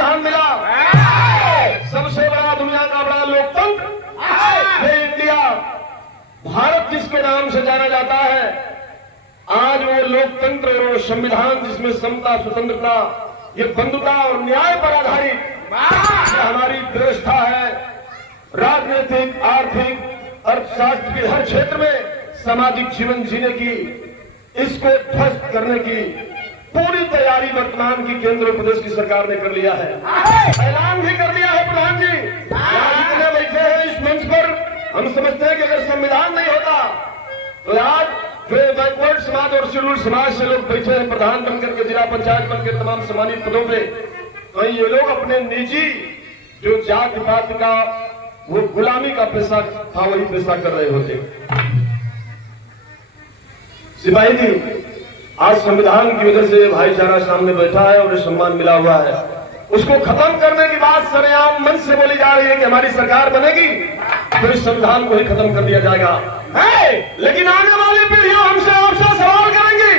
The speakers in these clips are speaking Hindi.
संविधान मिला, सबसे बड़ा दुनिया का बड़ा लोकतंत्र ये इंडिया, भारत जिसके नाम से जाना जाता है, आज वो लोकतंत्र और संविधान जिसमें समता, स्वतंत्रता, ये बंधुता और न्याय पर आधारित हमारी व्यवस्था है। राजनीतिक, आर्थिक, अर्थशास्त्र के हर क्षेत्र में सामाजिक जीवन जीने की, इसको ध्वस्त करने की पूरी तैयारी वर्तमान की केंद्र और प्रदेश की सरकार ने कर लिया है। ऐलान भी कर लिया है प्रधान जी, जितने बैठे हैं इस मंच पर, हम समझते हैं कि अगर संविधान नहीं होता तो आज जो बैकवर्ड समाज और शेड्यूल समाज से लोग बैठे हैं प्रधान बनकर के, जिला पंचायत बनकर तमाम सम्मानित पदों पे, तो ये लोग अपने निजी जो जाति पाति का वो गुलामी का पैसा था वही पैसा कर रहे होते। सिपाही जी, आज संविधान की वजह से भाईचारा सामने बैठा है और सम्मान मिला हुआ है, उसको खत्म करने की बात सरेआम मंच से बोली जा रही है कि हमारी सरकार बनेगी तो इस संविधान को ही खत्म कर दिया जाएगा। लेकिन आने वाली पीढ़ियां हमसे आपसे सवाल करेंगी,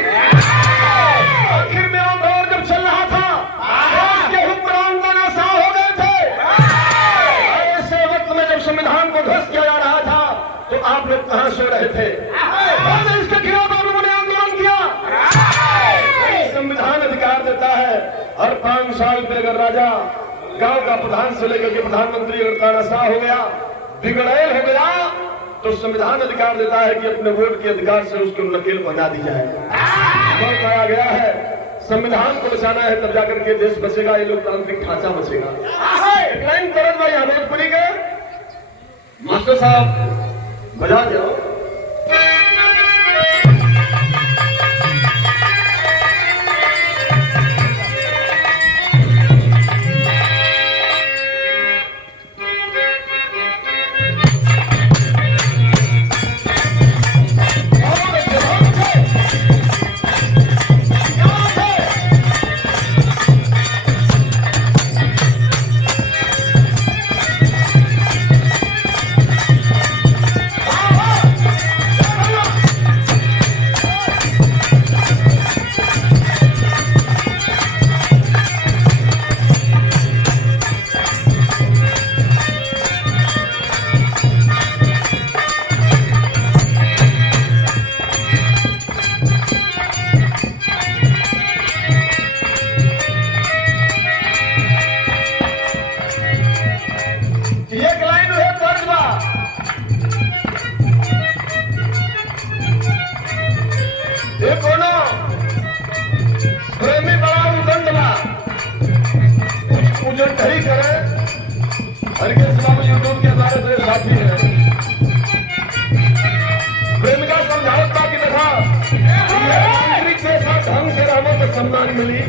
आखिर मेरा दौर जब चल रहा था देश के हुक्मरान तानाशाह हो गए थे, ऐसे वक्त में जब संविधान को ध्वस्त किया जा रहा था तो आप लोग कहां सो रहे थे? इसके खिलाफ आप लोगों ने आंदोलन किया। संविधान अधिकार देता है हर 5 साल पे अगर राजा गांव का प्रधान से लेकर के प्रधानमंत्री अगर तानाशाह हो गया, बिगड़ैल हो गया, तो संविधान अधिकार देता है कि अपने वोट के अधिकार से उसको नकेल बना दी जाए। वक्त आया गया है, संविधान को बचाना है, तब जाकर के देश बचेगा, ये लोकतांत्रिक ढांचा बचेगा। एक लाइन करत भाई हमेशपुरी के मास्टर साहब बजा दो। सम्मान मिली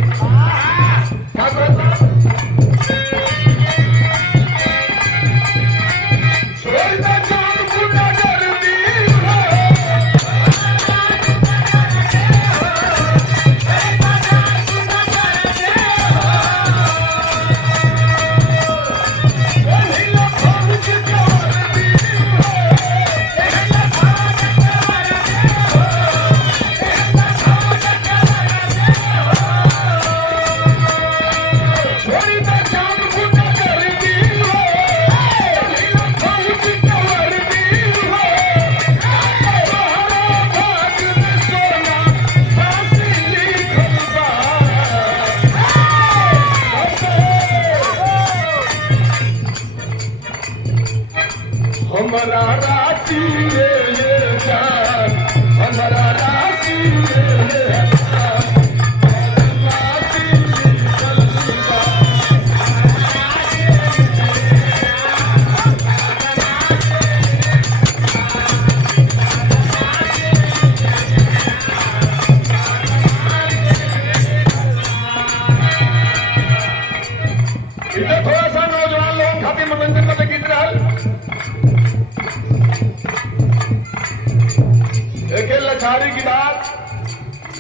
लचारी की बात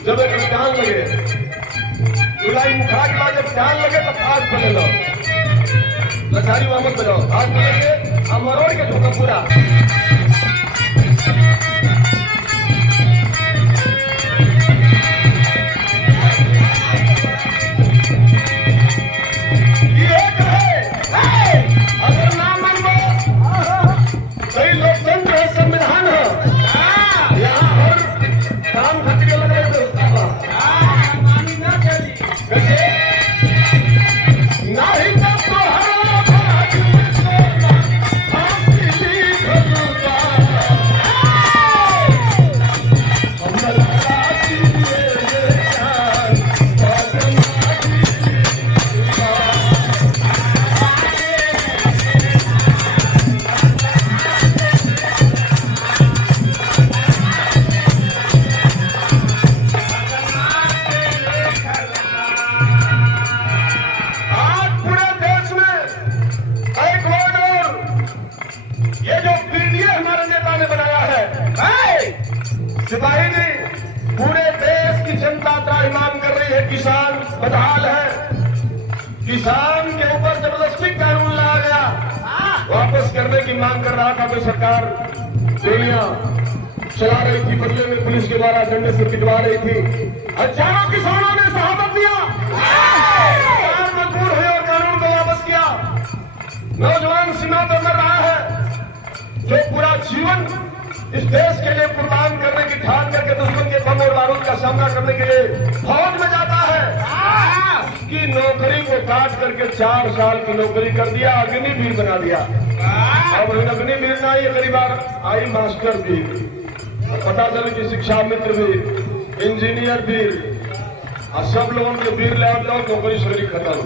जब एक ध्यान लगे, जुलाई मुखा की बात जब ध्यान लगे तब आज बने लो लचारी मोहम्मद बजाओ, आज बनेंगे हम मरोड़ के ठोका पूरा। ये सिपाही जी, पूरे देश की जनता त्राहिमाम कर रही है, किसान बदहाल है। किसान के ऊपर जबरदस्ती कानून लाया गया, वापस करने की मांग कर रहा था तो सरकार गोलियां चला रही थी, बदले में पुलिस के द्वारा डंडे से पिटवा रही थी। हजारों किसानों ने शहादत दिया, सरकार मजबूर हुई और कानून को वापस किया। नौजवान सीमा पर मर रहा है, जो पूरा जीवन इस देश के लिए कुर्बान करने की ठान करके दुश्मन के बम और बारूद का सामना करने के लिए फौज में जाता है, उसकी नौकरी को काट करके 4 साल की नौकरी कर दिया, अग्निवीर बना दिया। अब अग्निवीर ना ही अगली बार आई मास्टर वीर, पता चले कि शिक्षा मित्र वीर, इंजीनियर वीर, और सब लोगों के वीर ले लो, नौकरी शौकरी खत्म।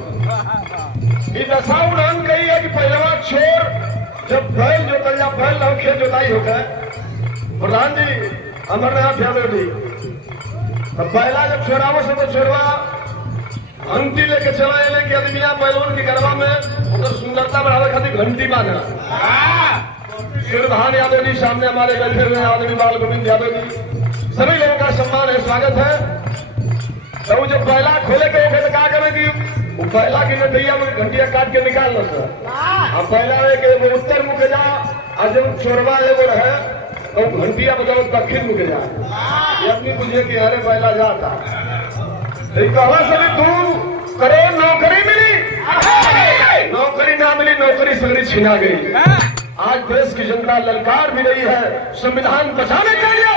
ये दशा उड़ान कही है कि पहलवा छोर जब बैल जोतैया बैल और खेत जोताई हो गए, प्रधान जी अमरनाथ यादव जी, अब पहला जब छोड़ावो से तो छोड़वा घंटी लेके चला कि अदमिया बैलों की गरबा में उधर सुंदरता बढ़ावे खातिर घंटी बांधना। प्रधान यादव जी सामने हमारे बैठे हुए आदमी बाल गोविंद यादव जी, सभी लोगों का सम्मान है, स्वागत है। तो वो जो पहला खोले के फिर क्या करें कि वो पहला की नटिया में घंटिया काट के निकाल लो सर। अब पहला है कि वो उत्तर मुख जा, और जब चोरवा है वो है तो घंटिया बजाओ दक्षिण मुख जा, ये अपनी बुझे कि अरे पहला जाता कहा सभी तू करे, नौकरी मिली, नौकरी ना मिली, नौकरी सगरी छिना गई। आज देश की जनता ललकार भी रही है संविधान बचाने के लिए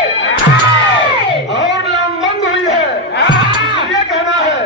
और लामबंद हुई है, इसलिए कहना है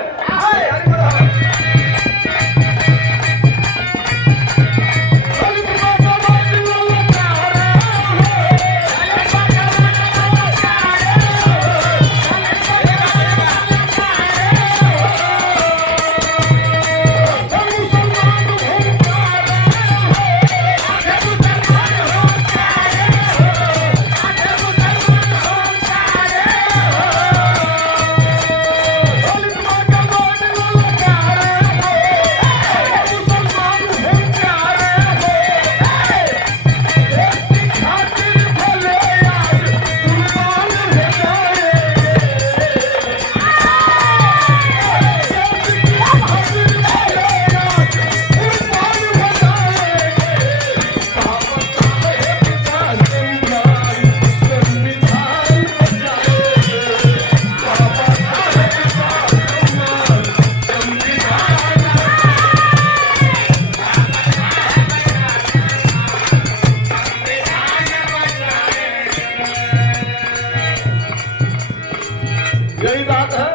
यही बात है,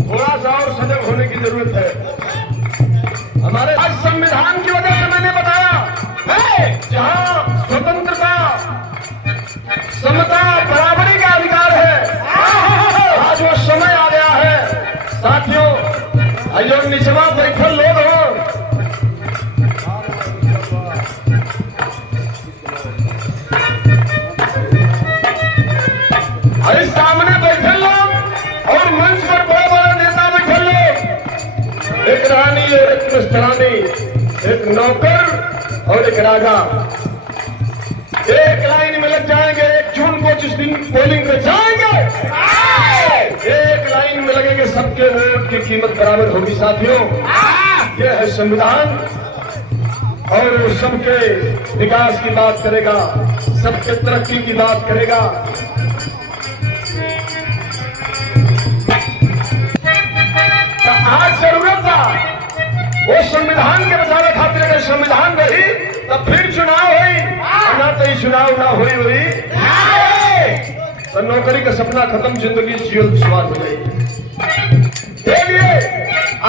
थोड़ा सा और सजग होने की जरूरत है। हमारे आज संविधान की वजह से मैंने बताया जहां स्वतंत्रता, समता, बराबरी का अधिकार है, आज वो समय आ गया है। साथियों, अयोग निचवा बैठल लोग हो, अरे सामने बैठे लोग और मंच पर बड़े बड़े नेता बैठे लोग, एक रानी और एक मिस्त्रानी, एक नौकर और एक राजा, एक लाइन में लग जाएंगे। 1 जून को जिस दिन पोलिंग पे जाएंगे, एक लाइन में लगेंगे, सबके वोट की कीमत बराबर होगी। साथियों, यह है संविधान और सबके विकास की बात करेगा, सबके तरक्की की बात करेगा। आज जरूरत था वो संविधान के बचाने खातिर, अगर संविधान रही तब फिर चुनाव हुई, ना तो चुनाव ना हुई तो नौकरी का सपना खत्म, जिंदगी जीवन दुश्वार हो गई। देखिए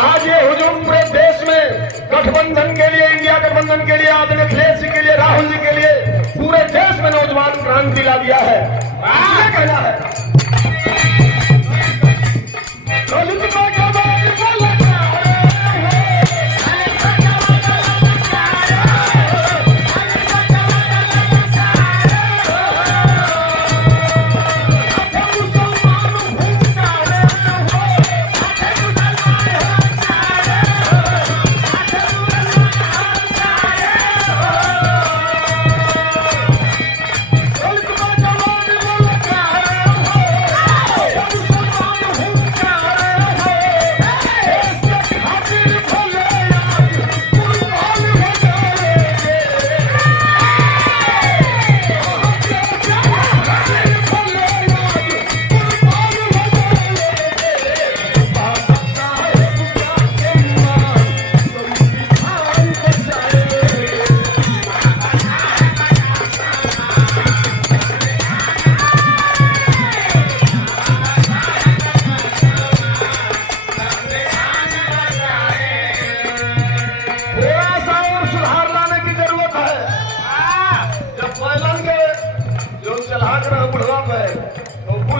आज ये हुजूम पूरे देश में गठबंधन के लिए, इंडिया गठबंधन के लिए, आदरणीय अखिलेश जी के लिए, राहुल जी के लिए, पूरे देश में नौजवान क्रांति ला दिया है। कहना है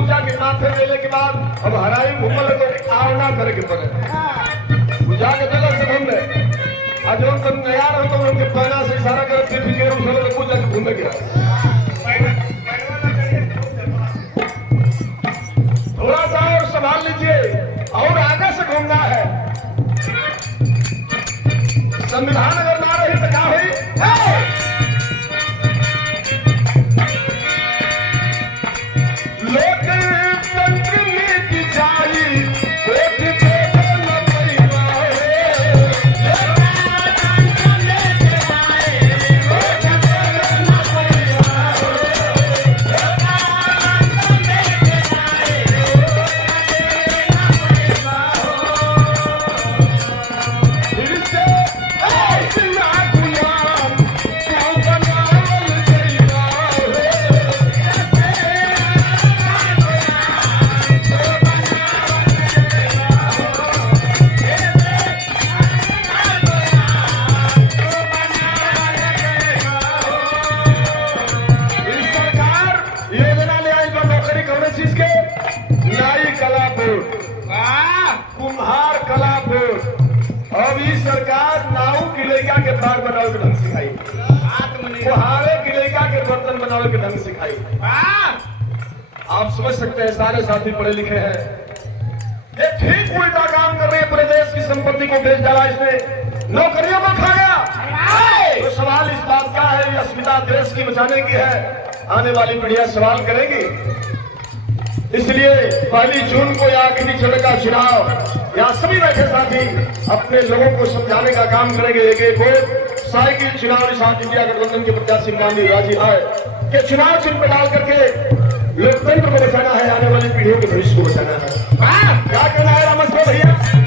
पूजा के माथे मेले के बाद अब हराई घूमल तो आवना करे के पड़े पूजा के दिल से घूम रहे आज लोग तुम तैयार हो तो उनके पैना से इशारा कर फिर के रूप से पूजा के घूमे गया थोड़ा सा और संभाल लीजिए और आगे से घूमना है संविधान अगर ना रही तो क्या हुई लोकतंत्र नीति जारी वोट दे न परिवार फिर से ऐसी गुलाम क्यों बनावल गइला सरकार योजना ले आई जो नौकरी कौन चीज के नाई कला बोर्ड कुम्हार कला बोर्ड अब ये सरकार नाऊ की लड़का के बार बनावे के ढंग सिखाई कुहारे की लड़का के बर्तन बनावे के ढंग सिखाई आप समझ सकते हैं सारे साथी पढ़े लिखे हैं ये ठीक उल्टा काम कर रहे हैं प्रदेश की संपत्ति को बेच डाला इसने नौकरियों को खा गया तो सवाल इस बात का है ये अस्मिता देश की बचाने की है आने वाली पीढ़ियां सवाल करेगी इसलिए 1 जून को या आखिरी चरण का चुनाव यहाँ सभी बैठे साथी अपने लोगों को समझाने का काम करेंगे एक एक वोट साइकिल चुनाव निशान इंडिया गठबंधन के प्रत्याशी गांधी राजी आए कि चुनाव चिन्ह पर डाल करके लोकतंत्र को बचाना है आने वाली पीढ़ियों के भविष्य को बचाना है क्या कहना है रामस्व भैया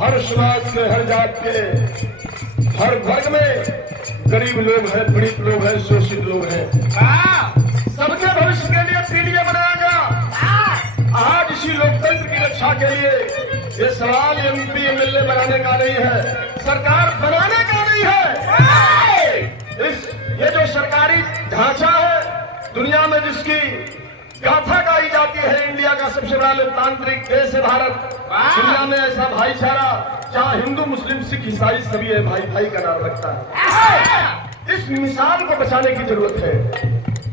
हर समाज में हर जात के हर वर्ग में गरीब लोग हैं पीड़ित लोग हैं शोषित लोग हैं सबके भविष्य के लिए पीढ़ियां बनाया गया आज इसी लोकतंत्र की रक्षा के लिए ये सवाल एमपी एमएलए बनाने का नहीं है सरकार बनाने का नहीं है ये जो सरकारी ढांचा है दुनिया में जिसकी गाथा गाई जाती है इंडिया का सबसे बड़ा लोकतांत्रिक देश है भारत दुनिया में ऐसा भाईचारा जहाँ हिंदू मुस्लिम सिख ईसाई सभी है भाई भाई का नाम रखता है इस मिसाल को बचाने की जरूरत है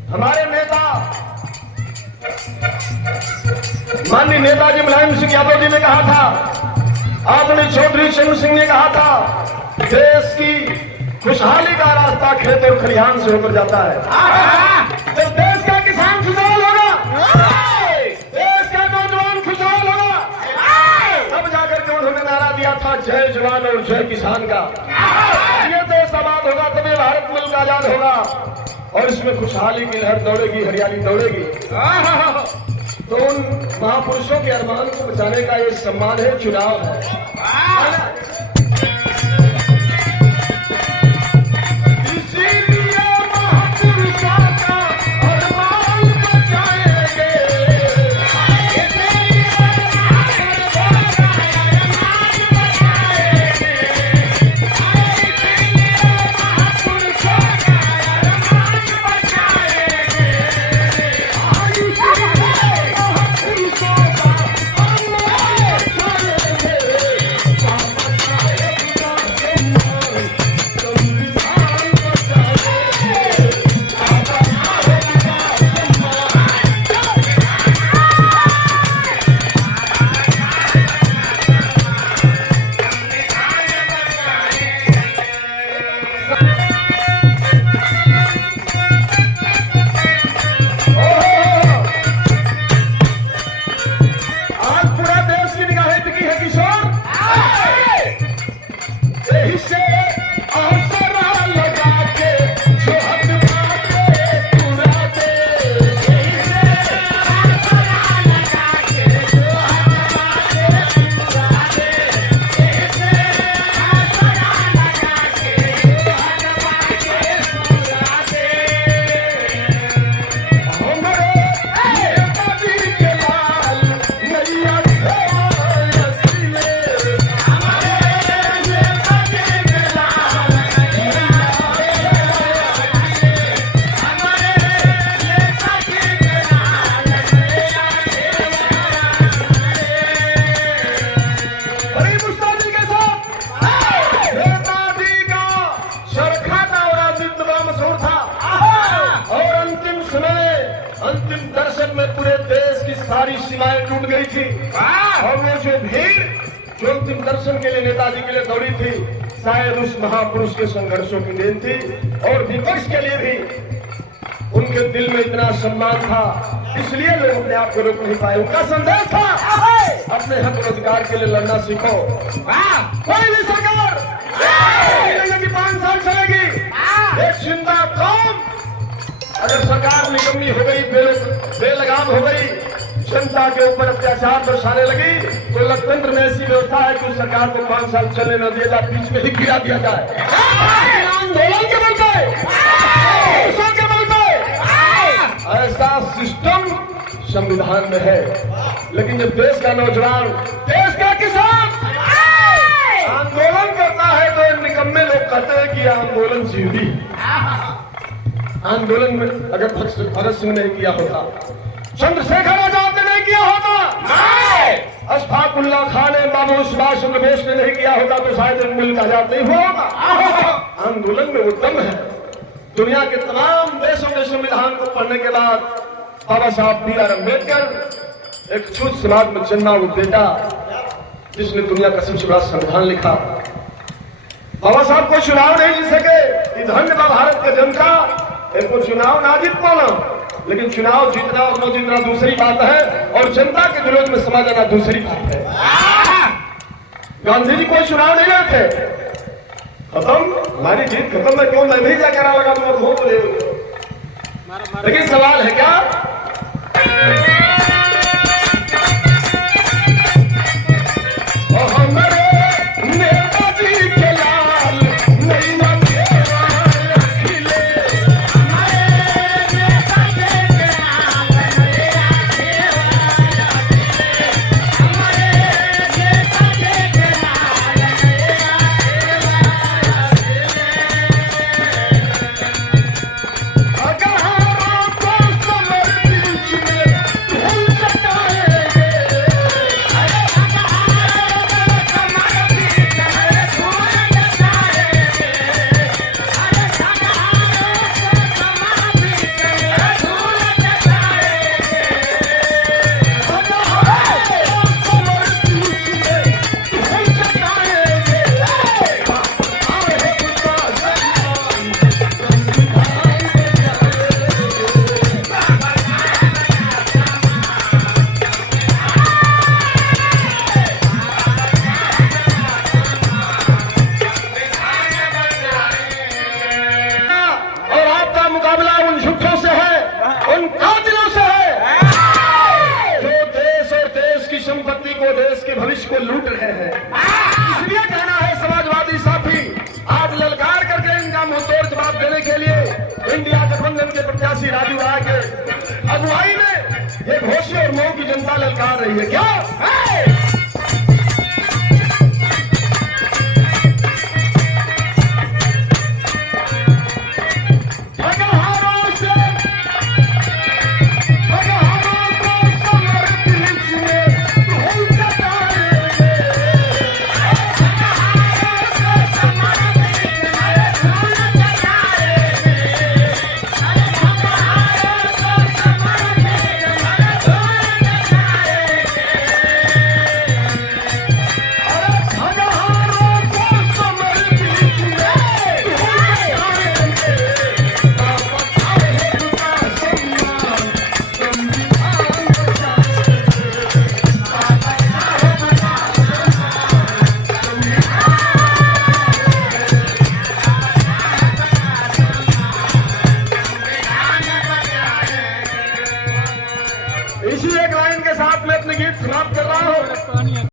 हमारे नेता माननीय नेताजी मुलायम सिंह यादव जी ने कहा था आदरणीय चौधरी चरण सिंह ने कहा था देश की खुशहाली का रास्ता खेत और खलिहान से होकर जाता है जब देश का किसान खुशहाल होगा देश का नौजवान खुशहाल होगा तब जाकर के उन्होंने नारा दिया था जय जवान और जय किसान का ये देश आबाद होगा तभी भारत मुल्क आजाद होगा और इसमें खुशहाली की लहर दौड़ेगी हरियाली दौड़ेगी तो उन महापुरुषों के अरमान को बचाने का ये सम्मान है चुनाव है सीमाएं टूट गई थी और वो जो भीड़ जो अंतिम दर्शन के लिए नेताजी के लिए दौड़ी थी शायद उस महापुरुष के संघर्षों की देन थी। और विपक्ष के लिए भी उनके दिल में इतना सम्मान था, इसलिए लोग अपने आप को रोक नहीं पाए। उनका संदेश था अपने हक और अधिकार के लिए लड़ना सीखो। कोई भी सरकार 5 साल चलेगी, एक जिंदा कौम अगर सरकार निकम्मी हो गई, बेलगाम हो गई, जनता के ऊपर अत्याचार दर्शाने लगी, तो लोकतंत्र में ऐसी व्यवस्था है कि उस सरकार को 5 साल चलने न दिया जाए, बीच में ही गिरा दिया जाए। आंदोलन के बल पे ऐसा सिस्टम संविधान में है। लेकिन जब देश का नौजवान, देश का किसान आंदोलन करता है तो निकम्मे लोग कहते हैं कि आंदोलन जीवी। आंदोलन में अगर भगत सिंह ने किया होता, चंद्रशेखर आजाद ने नहीं किया होता, अशफाकुल्लाह खान ने, बाबू सुभाष चंद्र बोस ने नहीं किया होता, तो शायद मुल्क आजाद नहीं हुआ होगा। आंदोलन में वो दम है। दुनिया के तमाम देशों के संविधान को पढ़ने के बाद बाबा साहब B.R. अम्बेडकर एक छूत समाज में जन्मा वो बेटा जिसने दुनिया का सबसे बड़ा संविधान लिखा। बाबा साहब को चुनाव नहीं जीत सके, धन्य था भारत का जनता। इनको चुनाव ना जीत पाना, लेकिन चुनाव जीतना और न जीतना दूसरी बात है, और जनता के विरोध में समा जाना दूसरी बात है। गांधी जी कोई चुनाव नहीं लड़ते, खत्म, हमारी जीत खत्म है, क्यों मैं नहीं जा करा लगा तुम वोट दे। लेकिन सवाल है क्या, देश के भविष्य को लूट रहे हैं। इसलिए कहना है समाजवादी साथी, आज ललकार करके इनका मुंहतोड़ जवाब देने के लिए इंडिया गठबंधन के प्रत्याशी राजू राय के अगुवाई में ये घोषी और मऊ की जनता ललकार रही है। क्या